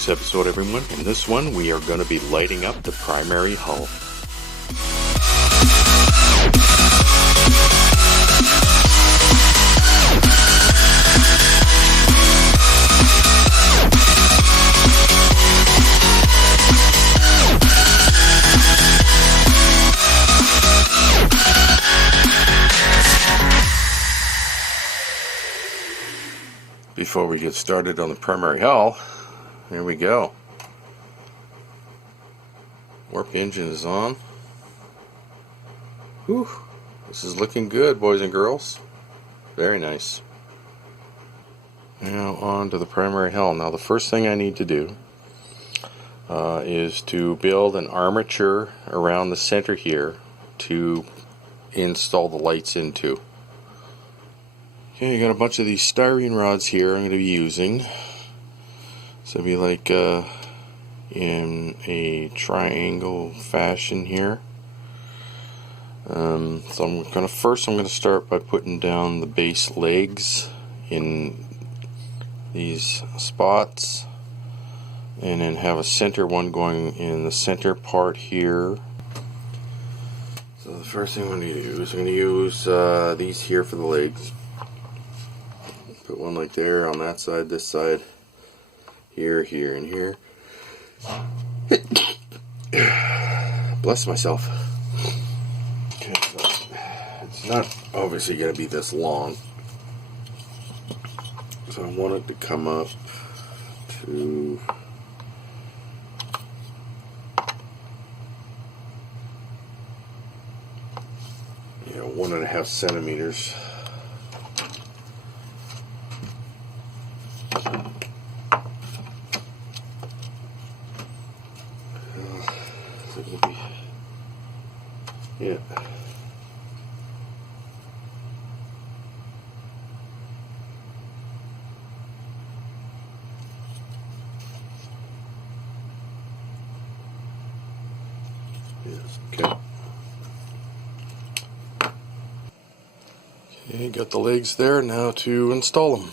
this episode, everyone. In this one, we are going to be lighting up the primary hull. Before we get started on the primary hull, here we go. Warp engine is on. Whew. This is looking good, boys and girls. Very nice. Now on to the primary hull. Now the first thing I need to do is to build an armature around the center here to install the lights into. Okay, I got a bunch of these styrene rods here I'm going to be using. So it'll be like in a triangle fashion here. So I'm going to start by putting down the base legs in these spots, and then have a center one going in the center part here. So the first thing I'm going to use, I'm going to use these here for the legs. Put one like there on that side, this side, here, here, and here. Bless myself. Okay, it's not obviously going to be this long, so I want it to come up to 1.5 centimeters. Yeah. Yes, okay. Okay, got the legs there. Now to install them.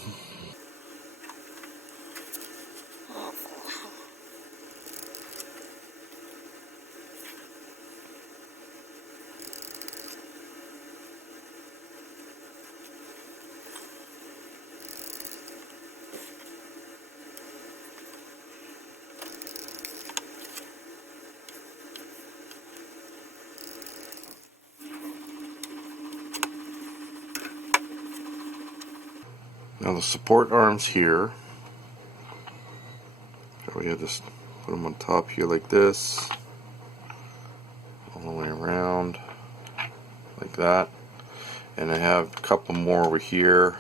Now the support arms here, so we have this, put them on top here like this, all the way around, like that. And I have a couple more over here.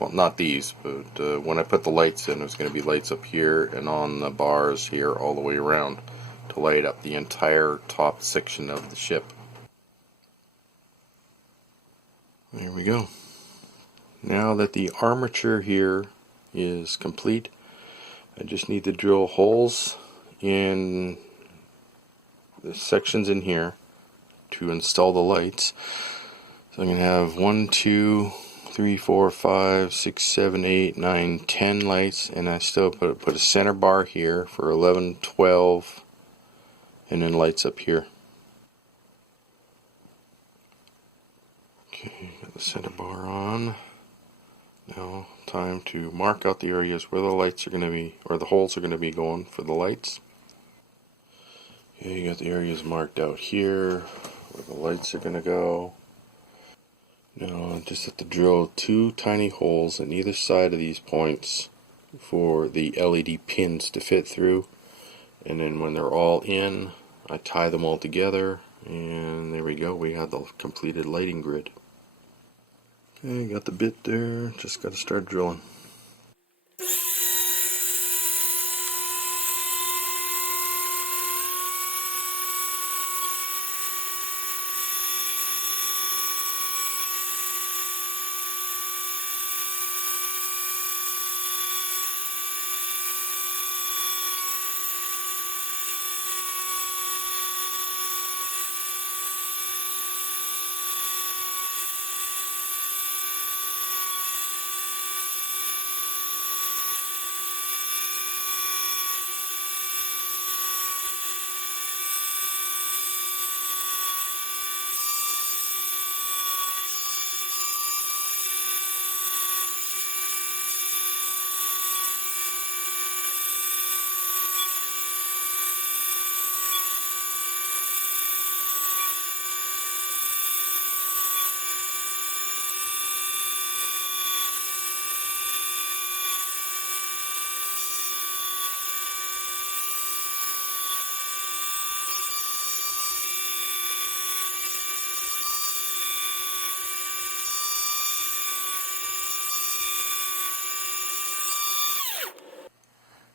Well, not these, but when I put the lights in, there's going to be lights up here and on the bars here all the way around to light up the entire top section of the ship. There we go. Now that the armature here is complete, I just need to drill holes in the sections in here to install the lights. So I'm going to have 1, 2, 3, 4, 5, 6, 7, 8, 9, 10 lights, and I still put a center bar here for 11, 12, and then lights up here. Okay, got the center bar on. Now, time to mark out the areas where the lights are going to be, or the holes are going to be going for the lights. Okay, you got the areas marked out here, where the lights are going to go. Now, I just have to drill 2 tiny holes on either side of these points for the LED pins to fit through. And then when they're all in, I tie them all together, and there we go, we have the completed lighting grid. Okay, got the bit there, just got to start drilling.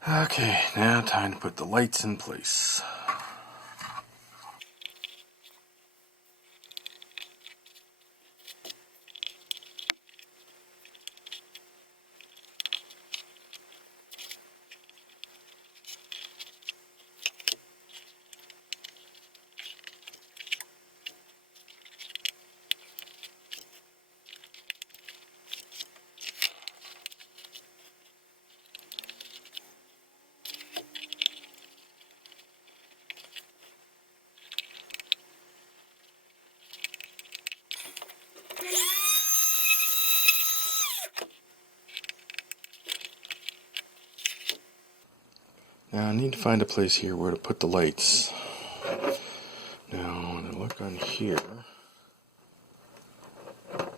Okay, now time to put the lights in place. Now I need to find a place here where to put the lights. Now when I look on here, put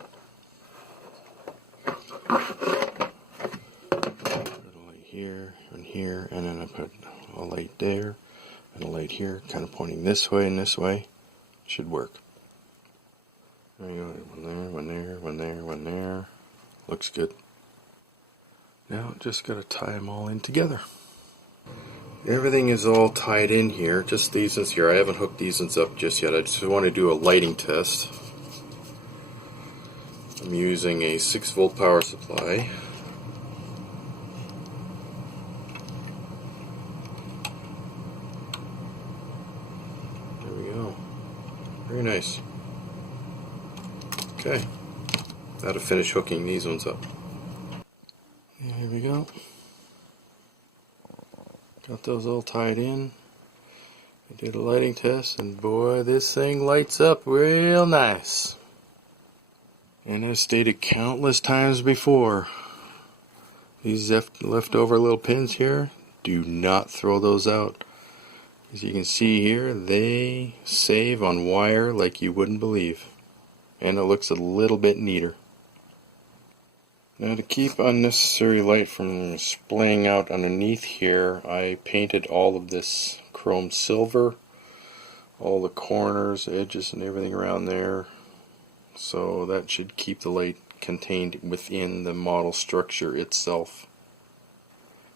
a light here and here, and then I put a light there and a light here, kind of pointing this way and this way. Should work. There you go. One there, one there, one there, one there. Looks good. Now just gotta tie them all in together. Everything is all tied in here, just these ones here. I haven't hooked these ones up just yet. I just want to do a lighting test. I'm using a 6-volt power supply. There we go. Very nice. Okay. Now to finish hooking these ones up. Here we go. Got those all tied in. I did a lighting test, and boy, this thing lights up real nice. And as stated countless times before, these leftover little pins here, do not throw those out. As you can see here, they save on wire like you wouldn't believe. And it looks a little bit neater. Now to keep unnecessary light from splaying out underneath here, I painted all of this chrome silver, all the corners, edges, and everything around there. So that should keep the light contained within the model structure itself.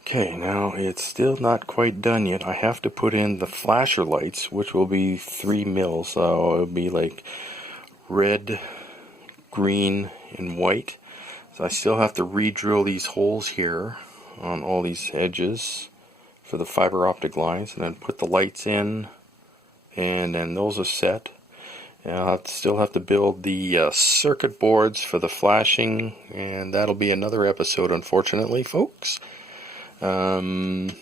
Okay, now it's still not quite done yet. I have to put in the flasher lights, which will be 3 mils. So it'll be like red, green, and white. So I still have to re-drill these holes here on all these edges for the fiber optic lines, and then put the lights in, and then those are set. And I'll still have to build the circuit boards for the flashing, and that'll be another episode, unfortunately, folks. Okay,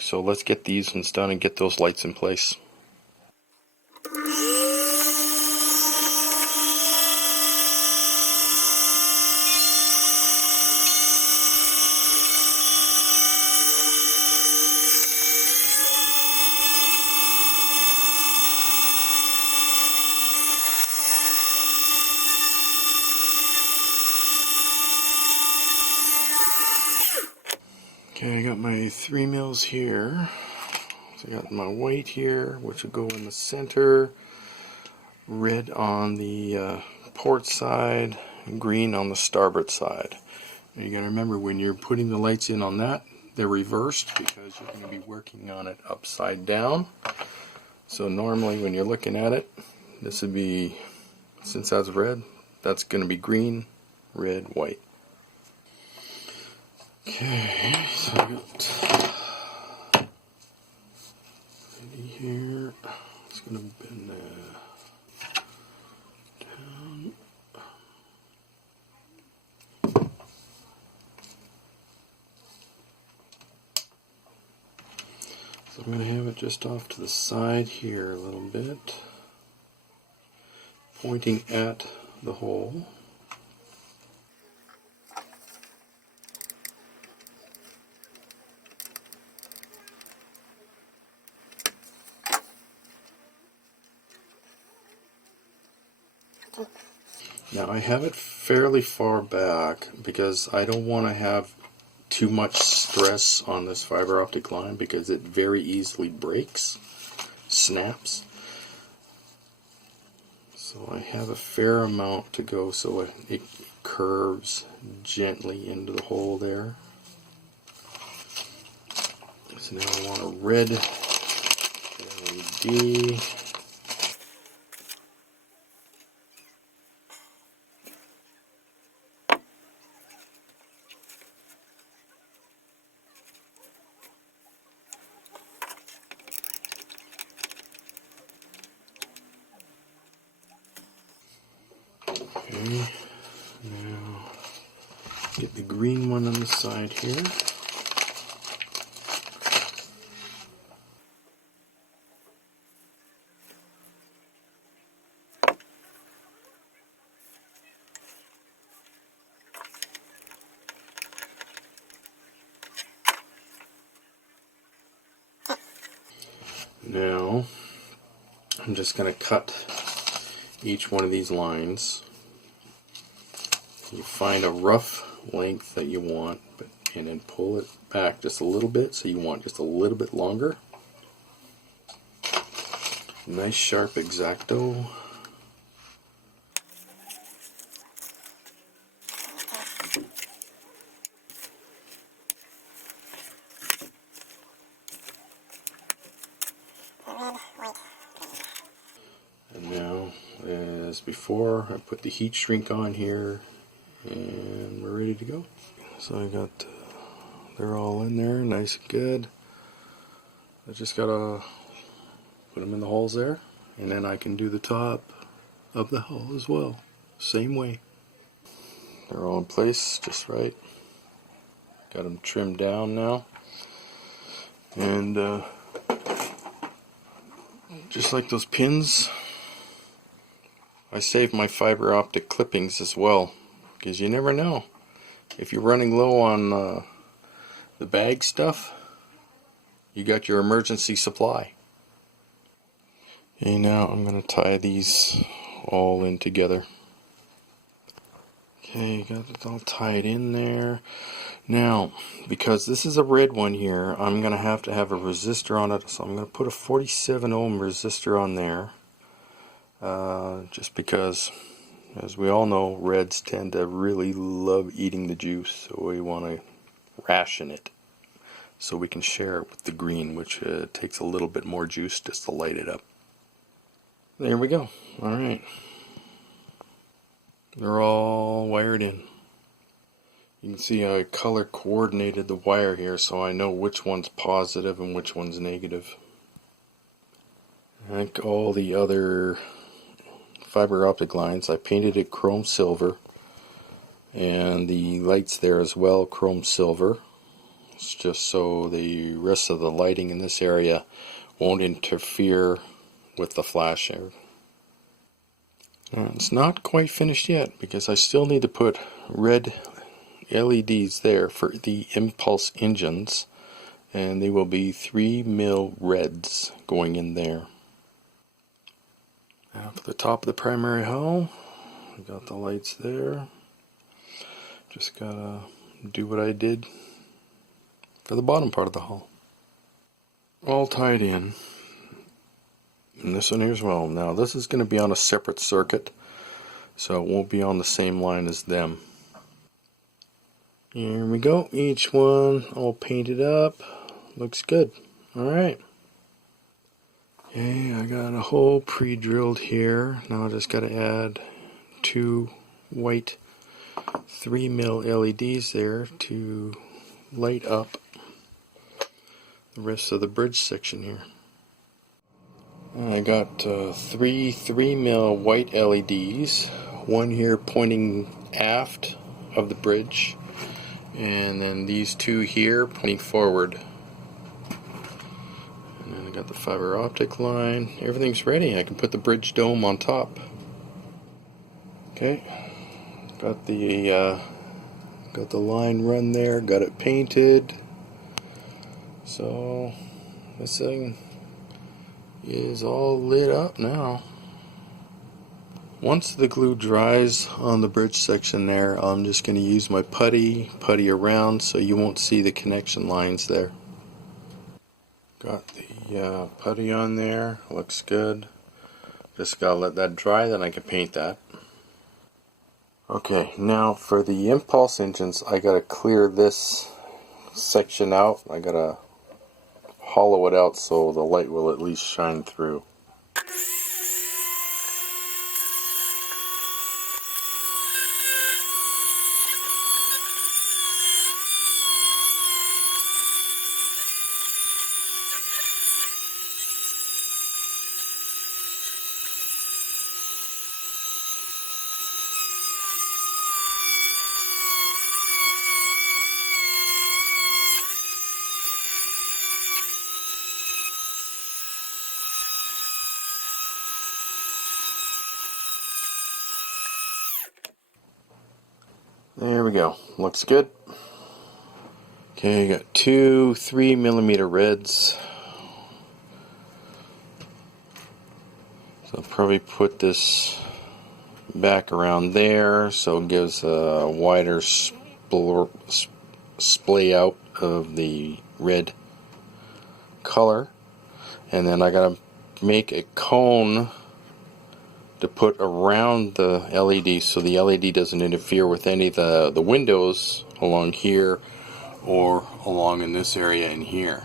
so let's get these ones done and get those lights in place. Okay, I got my 3 mils here. So I got my white here, which will go in the center, red on the port side, and green on the starboard side. And you gotta remember, when you're putting the lights in on that, they're reversed because you're going to be working on it upside down. So normally when you're looking at it, this would be, since that's red, that's going to be green, red, white. Okay, so I got here. It's going to bend down. So I'm going to have it just off to the side here a little bit, pointing at the hole. Now I have it fairly far back because I don't want to have too much stress on this fiber optic line because it very easily breaks, snaps. So I have a fair amount to go so it curves gently into the hole there. So now I want a red LED. Okay, now get the green one on the side here. Now I'm just going to cut each one of these lines. You find a rough length that you want, and then pull it back just a little bit, so you want just a little bit longer. Nice sharp X-Acto. And now, as before, I put the heat shrink on here, and we're ready to go. So I got, they're all in there, nice and good. I just gotta put them in the holes there, and then I can do the top of the hull as well, same way. They're all in place just right. Got them trimmed down now, and just like those pins, I saved my fiber optic clippings as well, because you never know. If you're running low on the bag stuff, you got your emergency supply. Okay, now I'm going to tie these all in together. Okay, got it all tied in there. Now, because this is a red one here, I'm going to have a resistor on it, so I'm going to put a 47 ohm resistor on there. Just because, as we all know, reds tend to really love eating the juice, so we want to ration it so we can share it with the green, which takes a little bit more juice just to light it up. There we go. Alright. They're all wired in. You can see I color coordinated the wire here so I know which one's positive and which one's negative. Like all the other fiber optic lines, I painted it chrome silver, and the lights there as well chrome silver. It's just so the rest of the lighting in this area won't interfere with the flash there. It's not quite finished yet because I still need to put red LEDs there for the impulse engines, and they will be 3mm reds going in there. Now for the top of the primary hull, we got the lights there. Just gotta do what I did for the bottom part of the hull. All tied in. And this one here as well. Now this is going to be on a separate circuit, so it won't be on the same line as them. Here we go. Each one all painted up. Looks good. Alright. Okay, I got a hole pre-drilled here. Now I just got to add 2 white 3mm LEDs there to light up the rest of the bridge section here. I got 3 3mm white LEDs, one here pointing aft of the bridge, and then these 2 here pointing forward. And then I got the fiber optic line. Everything's ready. I can put the bridge dome on top. Okay, got the line run there, got it painted. So this thing is all lit up now. Once the glue dries on the bridge section there, I'm just going to use my putty around so you won't see the connection lines there. Got the putty on there, looks good. Just gotta let that dry, then I can paint that. Okay, now for the impulse engines, I gotta clear this section out. I gotta hollow it out so the light will at least shine through. There we go. Looks good. Okay, I got two 3mm reds. So I'll probably put this back around there so it gives a wider splay out of the red color. And then I gotta make a cone to put around the LED so the LED doesn't interfere with any of the windows along here or along in this area in here.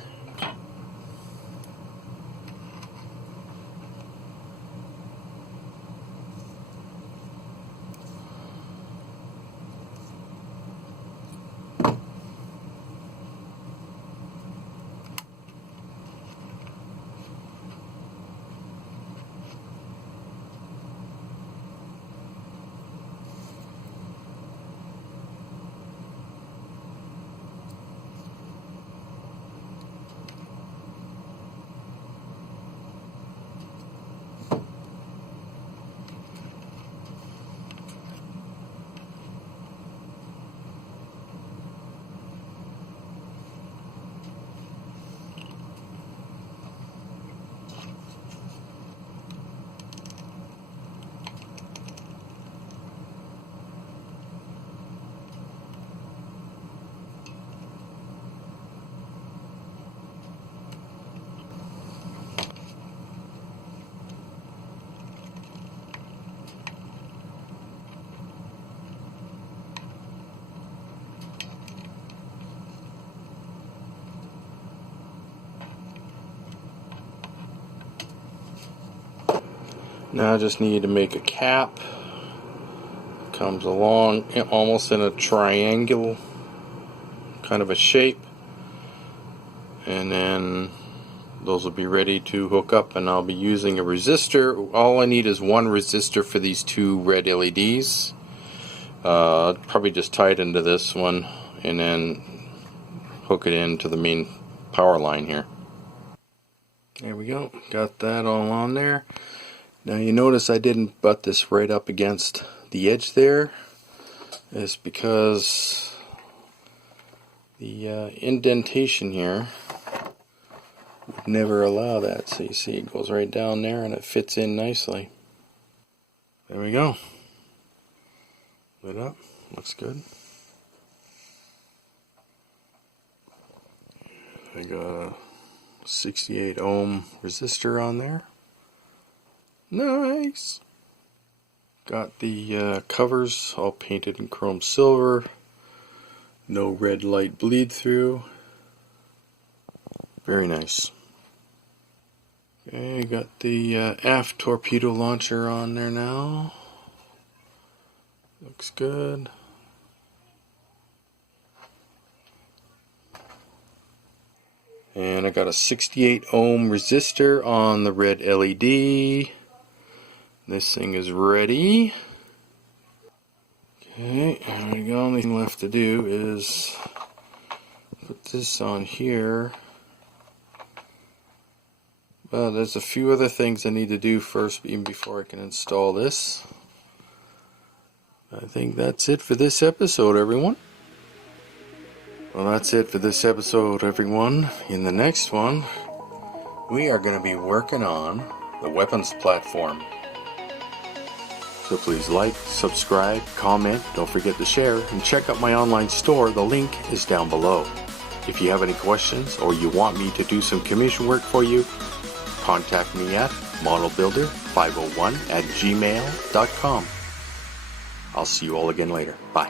Now I just need to make a cap. Comes along almost in a triangle kind of a shape. And then those will be ready to hook up, and I'll be using a resistor. All I need is one resistor for these two red LEDs. I'll probably just tie it into this one and then hook it into the main power line here. There we go. Got that all on there. Now you notice I didn't butt this right up against the edge there. It's because the indentation here would never allow that. So you see it goes right down there and it fits in nicely. There we go. Lit up. Looks good. I got a 68 ohm resistor on there. Nice. Got the covers all painted in chrome silver. No red light bleed through. Very nice. Okay, got the aft torpedo launcher on there now. Looks good. And I got a 68 ohm resistor on the red LED. This thing is ready. Okay, there we go. Only thing left to do is put this on here. But there's a few other things I need to do first, even before I can install this. I think that's it for this episode, everyone. Well, that's it for this episode, everyone. In the next one, we are going to be working on the weapons platform. So please like, subscribe, comment, don't forget to share, and check out my online store. The link is down below. If you have any questions or you want me to do some commission work for you, contact me at modelbuilder501@gmail.com. I'll see you all again later. Bye.